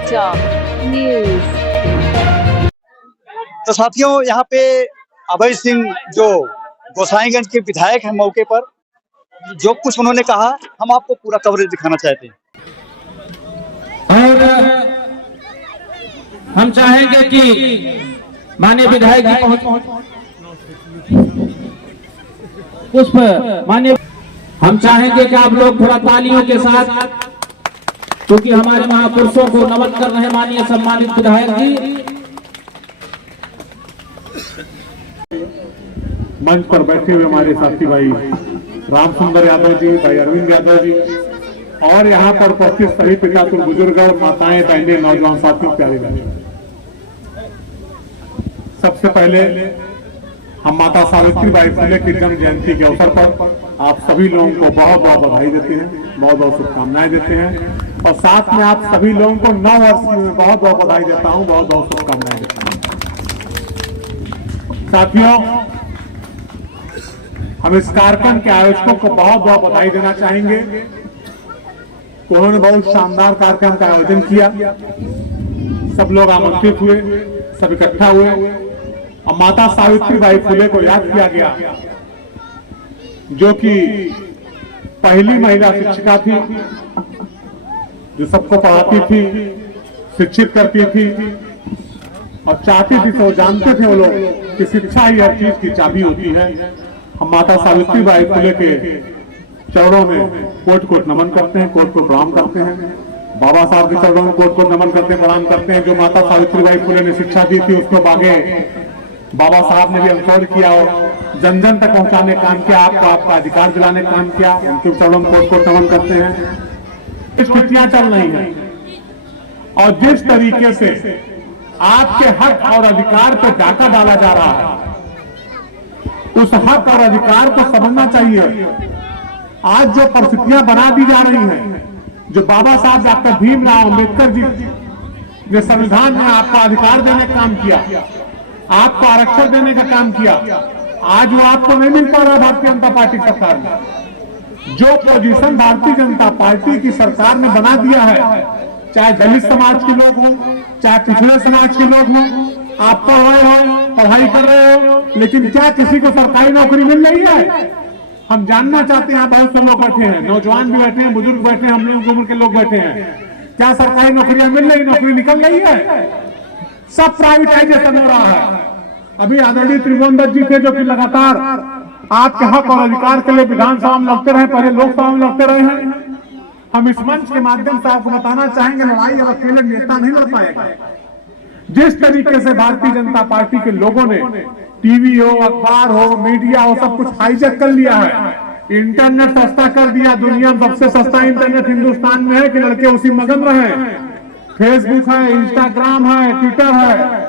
समाचार न्यूज। तो साथियों, यहाँ पे अभय सिंह जो गोसाईगंज के विधायक हैं, मौके पर जो कुछ उन्होंने कहा, हम आपको पूरा कवरेज दिखाना चाहते हैं। और हम चाहेंगे कि माननीय विधायक जी पुष्प माननीय, हम चाहेंगे कि आप लोग थोड़ा तालियों के साथ, क्योंकि हमारे महापुरुषों को नमन कर रहे हैं माननीय सम्मानित विधायक जी। मंच पर बैठे हुए हमारे साथी भाई राम सुंदर यादव जी, भाई अरविंद यादव जी, और यहाँ पर उपस्थित सभी पितातुल बुजुर्ग और माताएं, बहनें, नौजवान साथियों, प्यारे बहनें, सबसे पहले हम माता सावित्री बाई फुले की जन्म जयंती के अवसर पर आप सभी लोगों को बहुत बहुत बधाई देते हैं, बहुत बहुत शुभकामनाएं देते हैं, और साथ में आप सभी लोगों को नव वर्ष में बहुत बहुत बधाई देता हूं, बहुत बहुत शुभकामनाएं देता हूं। साथियों, हम इस कार्यक्रम के आयोजकों को बहुत बहुत बधाई देना चाहेंगे। उन्होंने बहुत शानदार कार्यक्रम का आयोजन किया, सब लोग आमंत्रित हुए, सब इकट्ठा हुए, और माता सावित्री बाई फुले को याद किया गया, जो कि पहली महिला शिक्षिका थी, जो सबको पढ़ाती थी, शिक्षित करती थी, और चाहती थी, तो जानते थे वो लोग कि शिक्षा ही हर चीज की चाबी होती है। हम माता सावित्री बाई फुले के चरणों में कोट कोट नमन करते हैं, कोट कोट प्रणाम करते हैं। बाबा साहब के चरणों में कोट कोट नमन करते हैं, प्रणाम करते हैं। जो माता सावित्री बाई फुले ने शिक्षा दी थी, उसको आगे बाबा साहब ने भी अनफोल्ड किया और जन जन तक पहुंचाने का काम किया, आपको आपका अधिकार दिलाने का काम किया। उनके चरणों में कोट कोट नमन करते हैं। स्थितियां चल रही हैं, और जिस तरीके से आपके हक और अधिकार पर डाका डाला जा रहा है, उस हक और अधिकार को समझना चाहिए। आज जो परिस्थितियां बना दी जा रही हैं, जो बाबा साहब डॉक्टर भीमराव अम्बेडकर जी ने संविधान में आपका अधिकार देने का काम किया, आपको आरक्षण देने का काम किया, आज वो आपको नहीं मिल पा रहा है। भारतीय जनता पार्टी सरकार ने जो पोजीशन भारतीय जनता पार्टी की सरकार ने बना दिया है, चाहे दलित समाज के लोग हों, चाहे पिछड़े समाज के लोग हों, आप पढ़ रहे हो, पढ़ाई कर रहे हो, लेकिन क्या किसी को सरकारी नौकरी मिल रही है? हम जानना चाहते हैं। बहुत से लोग बैठे हैं, नौजवान भी बैठे हैं, बुजुर्ग बैठे हैं, हम लोगों की उम्र के लोग बैठे हैं, क्या सरकारी नौकरियां मिल रही, नौकरी निकल रही है? सब प्राइवेटाइजेशन हो रहा है। अभी आदरणीय त्रिभुवन दत्त जी थे, जो कि लगातार आपके हक और अधिकार के लिए विधानसभा में लड़ते रहे, पहले लोकसभा में लड़ते रहे हैं। हम इस मंच के माध्यम से आपको बताना चाहेंगे, लड़ाई अब अकेले नेता नहीं लड़ पाएगा। जिस तरीके से भारतीय जनता पार्टी के लोगों ने टीवी हो, अखबार हो, मीडिया हो, सब कुछ हाईजैक कर लिया है, इंटरनेट सस्ता कर दिया। दुनिया में सबसे सस्ता इंटरनेट हिंदुस्तान में है कि लड़के उसी मगन रहे। फेसबुक है, इंस्टाग्राम है, ट्विटर है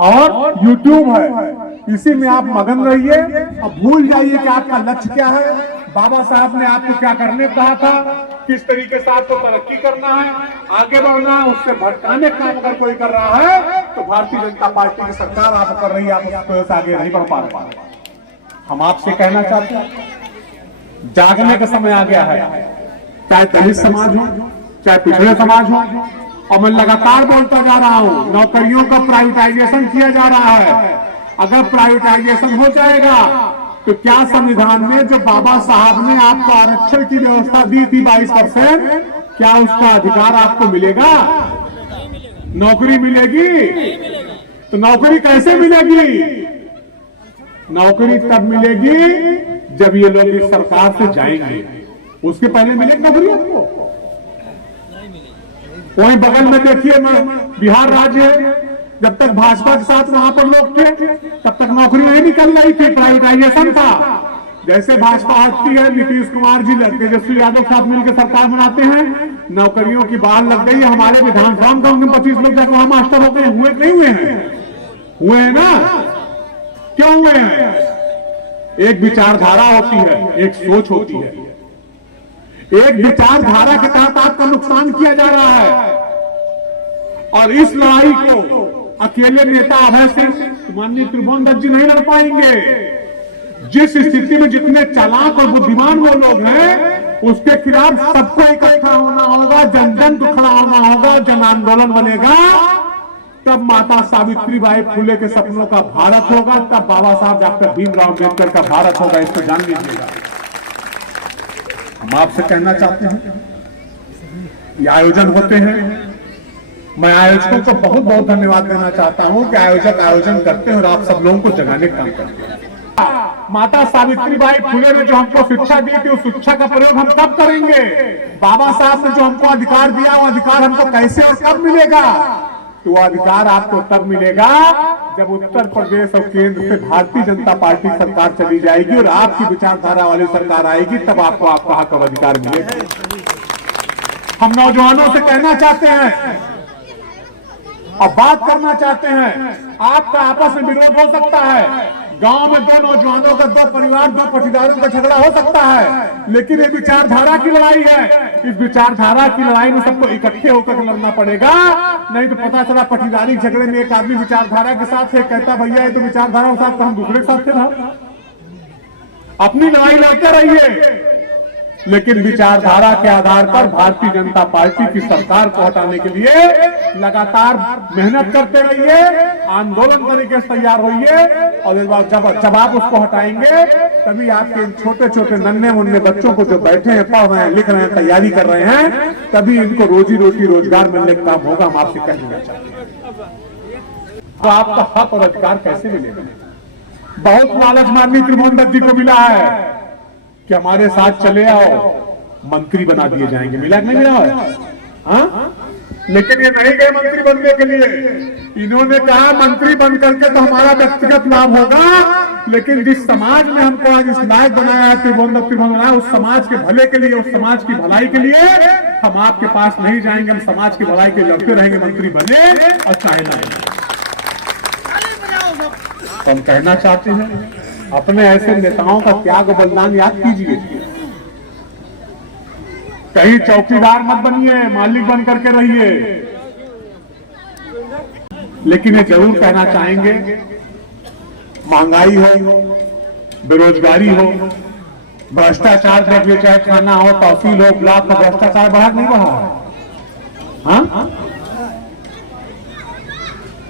और यूट्यूब है, इसी में आप मगन रहिए। अब भूल जाइए कि आपका लक्ष्य क्या है, बाबा साहब ने आपको क्या करने कहा था, किस तरीके से आपको तरक्की करना है, आगे बढ़ना है। उससे भटकाने का काम अगर कोई कर रहा है, तो भारतीय जनता पार्टी की सरकार आपको कर रही है, आप उसकी वजह से आगे नहीं बढ़ पा रहे। हम आपसे कहना चाहते हैं, जागने का समय आ गया है, चाहे दलित समाज हो, चाहे पिछड़े समाज हो। और मैं लगातार बोलता जा रहा हूं, नौकरियों का प्राइवेटाइजेशन किया जा रहा है। अगर प्राइवेटाइजेशन हो जाएगा, तो क्या संविधान में जो बाबा साहब ने आपको आरक्षण की व्यवस्था दी थी 22%, क्या उसका अधिकार आपको मिलेगा? नौकरी मिलेगी? तो नौकरी कैसे मिलेगी? नौकरी तब मिलेगी जब ये लोग इस सरकार से जाएंगे, उसके पहले मिलेगी नौकरी आपको? वहीं बगल में देखिए, बिहार राज्य है, जब तक भाजपा के साथ वहां पर लोग थे, तब तक नौकरी नहीं निकल रही थी, प्राइवेटाइजेशन था। जैसे भाजपा हटती है, नीतीश कुमार जी तेजस्वी यादव के साथ मिलकर सरकार बनाते हैं, नौकरियों की बहाल लग गई है। हमारे विधानसभा में 25 लोग जाकर वहां मास्टर हो गए, हुए नहीं हुए हैं? हुए हैं ना? क्यों हुए हैं? एक विचारधारा होती है, एक सोच होती है, एक विचारधारा के तहत आपका नुकसान किया जा रहा है। और इस लड़ाई को अकेले नेता अभय सिंह, माननीय त्रिभुवन दत्त जी नहीं लड़ पाएंगे। जिस स्थिति में जितने चालाक और बुद्धिमान वो लोग हैं, उसके खिलाफ सबको इकट्ठा होना होगा, जन जन को खड़ा होना होगा, जन आंदोलन बनेगा। तब माता सावित्रीबाई फुले के सपनों का भारत होगा, तब बाबा साहब डॉक्टर भीमराव अम्बेडकर का भारत होगा। इसको जान लीजिएगा। हम आपसे कहना चाहते हैं, ये आयोजन होते हैं, मैं आयोजकों को बहुत बहुत धन्यवाद देना चाहता हूं कि आयोजक आयोजन करते हैं और आप सब लोगों को जगाने का काम करते हैं। माता सावित्रीबाई फुले ने जो हमको शिक्षा दी थी, उस शिक्षा का प्रयोग हम कब करेंगे? बाबा साहब ने जो हमको अधिकार दिया, वो अधिकार हमको कैसे और कब मिलेगा? तो वो अधिकार आपको तब मिलेगा जब उत्तर प्रदेश और केंद्र से भारतीय जनता पार्टी सरकार चली जाएगी और आपकी विचारधारा वाली सरकार आएगी, तब आपको आपका हक और अधिकार मिलेगा। हम नौजवानों से कहना चाहते हैं और बात करना चाहते हैं, आपका आपस में विरोध हो सकता है, गांव में दो नौजवानों का, दो परिवार, दो पटीदारों का झगड़ा हो सकता है, लेकिन ये विचारधारा की लड़ाई है। इस विचारधारा की लड़ाई में सबको इकट्ठे होकर लड़ना पड़ेगा, नहीं तो पता चला पटीदारी झगड़े में एक आदमी विचारधारा के साथ है, कहता भैया ये तो विचारधारा के साथ, तो हम दूसरे के साथ थे। अपनी लड़ाई लड़ते रहिए, लेकिन विचारधारा के आधार पर भारतीय जनता पार्टी की सरकार को हटाने के लिए लगातार मेहनत करते रहिए, आंदोलन तरीके से तैयार होइए, और जब आप उसको हटाएंगे तभी आपके छोटे छोटे नन्हे मुन्ने बच्चों को जो बैठे हैं, पढ़ रहे हैं, लिख रहे हैं, तैयारी कर रहे हैं, तभी इनको रोजी रोटी रोजगार मिलने का काम होगा। हम आपसे कहना चाहते हैं, तो आपका हक और अधिकार कैसे मिलेगा? बहुत लालच माननीय त्रिभुवन दत्त जी को मिला है कि हमारे साथ चले आओ, मंत्री बना दिए जाएंगे। मिला नहीं मिला है? हाँ? लेकिन ये नहीं गए मंत्री बनने के लिए। इन्होंने कहा मंत्री बन करके तो हमारा व्यक्तिगत लाभ होगा, लेकिन जिस समाज में हमको आज इस लायक बनाया है, त्रिभुवन दत्त बनाया, उस समाज के भले के लिए, उस समाज की भलाई के लिए हम आपके पास नहीं जाएंगे। हम समाज की भलाई के लड़ते रहेंगे, मंत्री बने और चाहे ना। हम कहना चाहते हैं, अपने ऐसे नेताओं का त्याग और बलिदान याद कीजिए। कहीं चौकीदार मत बनिए, मालिक बन करके रहिए। लेकिन ये जरूर कहना चाहेंगे, महंगाई हो, बेरोजगारी हो, भ्रष्टाचार देख लीजिए, चाहे खाना हो, तहसील हो, ब्लॉक का भ्रष्टाचार बढ़ा नहीं बढ़ा? हाँ,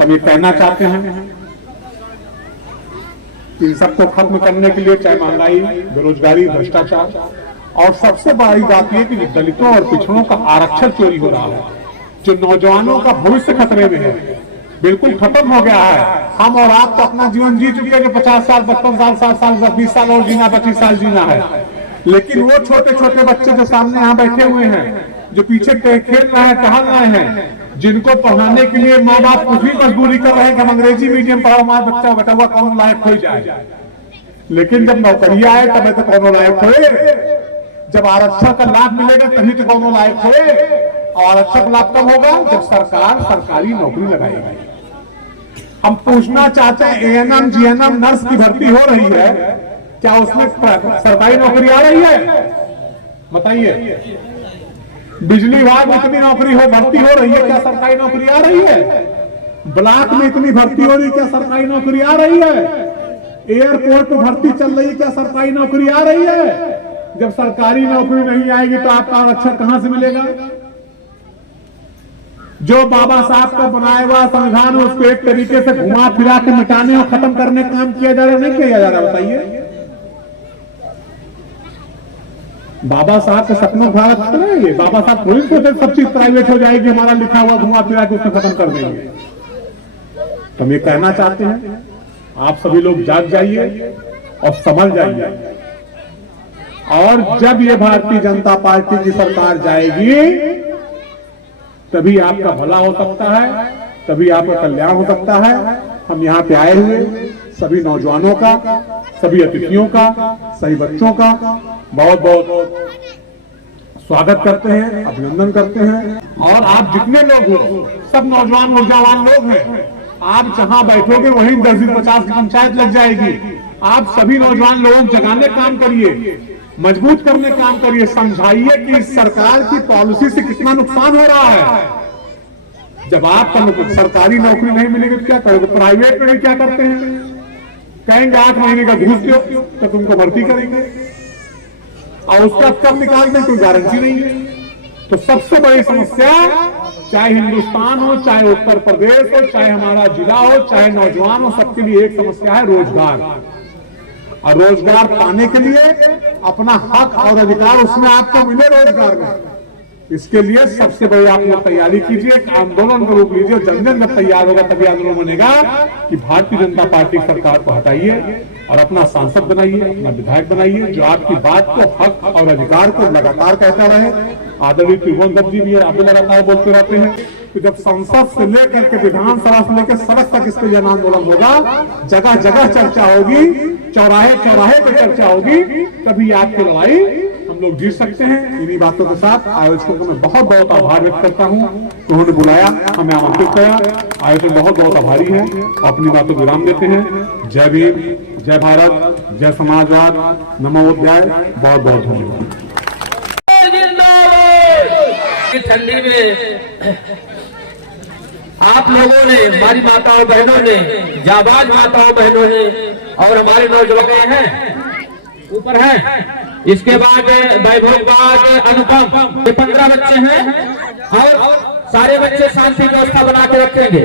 हम ये कहना चाहते हैं, इन सबको खत्म करने के लिए, चाहे महंगाई, बेरोजगारी, भ्रष्टाचार, और सबसे बड़ी बात यह कि दलितों और पिछड़ों का आरक्षण चोरी हो रहा है, जो नौजवानों का भविष्य खतरे में है, बिल्कुल खत्म हो गया है। हम और आप तो अपना जीवन जी चुके हैं, जो 50 साल, 55 साल, 60 साल, 20 साल और जीना, 25 साल जीना है। लेकिन वो छोटे छोटे बच्चे जो सामने यहाँ बैठे हुए हैं, जो पीछे खेल रहे हैं, टहल रहे हैं, जिनको पढ़ाने के लिए माँ बाप कुछ भी मजबूरी कर रहे हैं कि हम अंग्रेजी मीडियम पढ़ाओ, हमारा बच्चा बेटा हुआ कौन लायक हो जाए। लेकिन जब नौकरियां आए तब तो कौन लायक होए, जब आरक्षण का लाभ मिलेगा तभी तो कौन लायक होए। और आरक्षण लाभ कब होगा? जब सरकार सरकारी नौकरी लगाएगी। हम पूछना चाहते हैं, एएनएम, जीएनएम, नर्स की भर्ती हो रही है, क्या उसमें सरकारी नौकरी आ रही है? बताइए। बिजली विभाग में इतनी नौकरी हो, भर्ती हो रही है, क्या सरकारी नौकरी आ रही है? ब्लॉक में इतनी भर्ती हो रही है, क्या सरकारी नौकरी आ रही है? एयरपोर्ट पर भर्ती चल रही है, क्या सरकारी नौकरी आ रही है? जब सरकारी नौकरी नहीं आएगी तो आपका आरक्षण कहां से मिलेगा? जो बाबा साहब का बनाया हुआ संविधान, उसको एक तरीके से घुमा फिरा के मिटाने और खत्म करने का काम किया जा रहा है, नहीं किया जा रहा? बताइए। बाबा साहब के सपनों भारत है। बाबा साहब थोड़ी सोचे सब चीज प्राइवेट हो जाएगी, हमारा लिखा हुआ घुमा फिरा के उसको खत्म कर देंगे। तो हम ये कहना चाहते हैं, आप सभी लोग जाग जाइए और समझ जाइए। और जब ये भारतीय जनता पार्टी की सरकार जाएगी, तभी आपका भला हो सकता है, तभी आपका कल्याण हो सकता है। हम यहाँ पे आए हुए सभी नौजवानों का, सभी अतिथियों का, सभी बच्चों का बहुत बहुत स्वागत करते हैं, अभिनंदन करते हैं। और आप जितने लोग हो, सब नौजवान ऊर्जावान लोग हैं। आप जहां बैठोगे वहीं 10 दिन 50 की पंचायत लग जाएगी। आप सभी नौजवान लोगों को जगाने काम करिए, मजबूत करने काम करिए, समझाइए कि सरकार की पॉलिसी से कितना नुकसान हो रहा है। जब आपका सरकारी नौकरी नहीं मिलेगी तो क्या करोगे? प्राइवेट में क्या करते हैं? कहेंगे 8 महीने का घूस दो तो तुमको भर्ती करेंगे। और उसका कब निकालने की कोई गारंटी नहीं है। तो सबसे बड़ी समस्या, चाहे हिंदुस्तान हो, चाहे उत्तर प्रदेश हो, चाहे हमारा जिला हो, चाहे नौजवान हो, सबके लिए एक समस्या है रोजगार। और रोजगार पाने के लिए अपना हक और अधिकार उसमें आपको मिले रोजगार में। इसके लिए सबसे बड़ी आप लोग तैयारी कीजिए, एक आंदोलन का रूप लीजिए। जन जन जब तैयार होगा तभी आंदोलन बनेगा कि भारतीय जनता पार्टी सरकार को हटाइए और अपना सांसद बनाइए, अपना विधायक बनाइए, जो आपकी बात को, हक और अधिकार को लगातार कहता रहे। आदरणीय त्रिभुवन दत्त जी भी अभी लगातार बोलते रहते हैं कि जब संसद से लेकर के विधानसभा से लेकर सड़क तक इस पर जन आंदोलन होगा, जगह जगह चर्चा होगी, चौराहे चौराहे पर चर्चा होगी, तभी आपकी लड़ाई हम लोग जीत सकते हैं। इन्हीं बातों के साथ आयोजकों को मैं बहुत बहुत आभार व्यक्त करता हूं, उन्होंने बुलाया, हमें आमंत्रित किया। आयोजक बहुत बहुत आभारी हैं, अपनी बातों को विराम देते हैं। जय भीम, जय भारत, जय समाजवाद, नमोदय, बहुत बहुत धन्यवाद। ठंडी में आप लोगों ने, हमारी माताओं बहनों ने, जाबाज माताओं बहनों ने और हमारे नौजवान हैं ऊपर हैं। इसके बाद वैभवबाग, अनुपम, ये 15 बच्चे हैं और सारे बच्चे शांति व्यवस्था बना के रखेंगे।